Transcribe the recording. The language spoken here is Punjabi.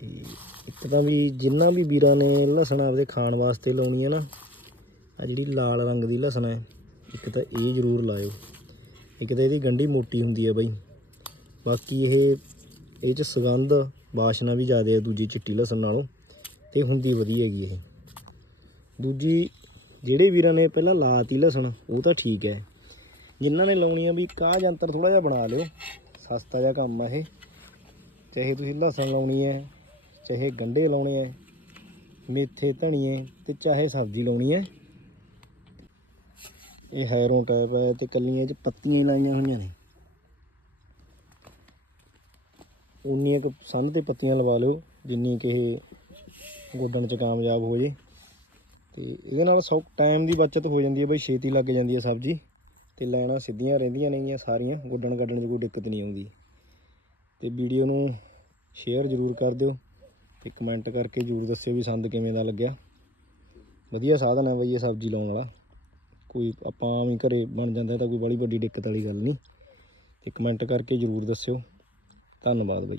ਤੇ ਇੱਕ ਤਾਂ ਵੀ ਜਿੰਨਾ ਵੀ ਵੀਰਾਂ ਨੇ ਲਸਣ ਆਪਦੇ ਖਾਣ ਵਾਸਤੇ ਲਾਉਣੀ ਹੈ ਨਾ ਆ ਜਿਹੜੀ ਲਾਲ ਰੰਗ ਦੀ ਲਸਣ ਹੈ, ਇੱਕ ਤਾਂ ਇਹ ਜ਼ਰੂਰ ਲਾਇਓ। ਇੱਕ ਤਾਂ ਇਹਦੀ ਗੰਢੀ ਮੋਟੀ ਹੁੰਦੀ ਹੈ ਬਾਈ। ਬਾਕੀ ਇਹ ਇਹ ਚ ਸੁਗੰਧ, ਵਾਸ਼ਨਾ ਵੀ ਜ਼ਿਆਦਾ ਹੈ ਦੂਜੀ ਚਿੱਟੀ ਲਸਣ ਨਾਲੋਂ, ਤੇ ਹੁੰਦੀ ਵਧੀਆ ਹੈਗੀ ਇਹ। ਦੂਜੀ, ਜਿਹੜੇ ਵੀਰਾਂ ਨੇ ਪਹਿਲਾਂ ਲਾਤੀ ਲਸਣ, ਉਹ ਤਾਂ ਠੀਕ ਹੈ। ਜਿਨ੍ਹਾਂ ਨੇ ਲਾਉਣੀ ਆ ਵੀ ਕਾਹ ਜੰਤਰ ਥੋੜਾ ਜਿਹਾ ਬਣਾ ਲਿਓ, ਸਸਤਾ ਜਿਹਾ ਕੰਮ ਆ ਇਹ। ਚਾਹੇ ਤੁਸੀਂ ਲਸਣ ਲਾਉਣੀ ਹੈ ਚਾਹੇ ਗੰਢੇ ਲਾਉਣੇ ਹੈ ਮੇਥੇ ਧਣੀਏ ਤੇ ਚਾਹੇ ਸਬਜ਼ੀ ਲਾਉਣੀ ਹੈ ਇਹ ਹੈਰੋਂ ਟਾਈਪ ਹੈ ਤੇ ਕੱਲੀਆਂ ਚ ਪੱਤੀਆਂ ਹੀ ਲਾਈਆਂ ਹੋਈਆਂ ਨੇ। ਉਨੀਆਂ ਕੁ ਸੰਧ ਤੇ ਪੱਤੀਆਂ ਲਵਾ ਲਿਓ, ਜਿੰਨੀ ਕਿ ਇਹ ਗੋਡਣ ਚ ਕਾਮਯਾਬ ਹੋ ਜੇ। ਤੇ ਇਹਦੇ ਨਾਲ ਸੌ, ਟਾਈਮ ਦੀ ਬਚਤ ਹੋ ਜਾਂਦੀ ਹੈ ਬਈ, ਛੇਤੀ ਲੱਗ ਜਾਂਦੀ ਹੈ ਸਬਜ਼ੀ। ਤੇ ਲੈਣਾ ਸਿੱਧੀਆਂ ਰਹਿੰਦੀਆਂ ਨੇਗੀਆਂ ਸਾਰੀਆਂ ਗੋਡਣ ਕੱਢਣ 'ਚ ਕੋਈ ਦਿੱਕਤ ਨਹੀਂ ਆਉਂਦੀ। ਤੇ ਵੀਡੀਓ ਨੂੰ ਸ਼ੇਅਰ ਜ਼ਰੂਰ ਕਰ ਦਿਓ। ਤੇ ਕਮੈਂਟ ਕਰਕੇ ਜ਼ਰੂਰ ਦੱਸਿਓ ਵੀ ਸੰਦ ਕਿਵੇਂ ਦਾ ਲੱਗਿਆ। ਵਧੀਆ ਸਾਧਨ ਹੈ ਬਈ ਇਹ ਸਬਜ਼ੀ ਲਾਉਣ ਵਾਲਾ। ਕੋਈ ਆਪਾਂ ਵੀ ਘਰੇ ਬਣ ਜਾਂਦਾ ਤਾਂ ਕੋਈ ਬੜੀ ਵੱਡੀ ਦਿੱਕਤ ਵਾਲੀ ਗੱਲ ਨਹੀਂ। ਤੇ ਕਮੈਂਟ ਕਰਕੇ ਜ਼ਰੂਰ ਦੱਸਿਓ। ਧੰਨਵਾਦ ਬਾਈ।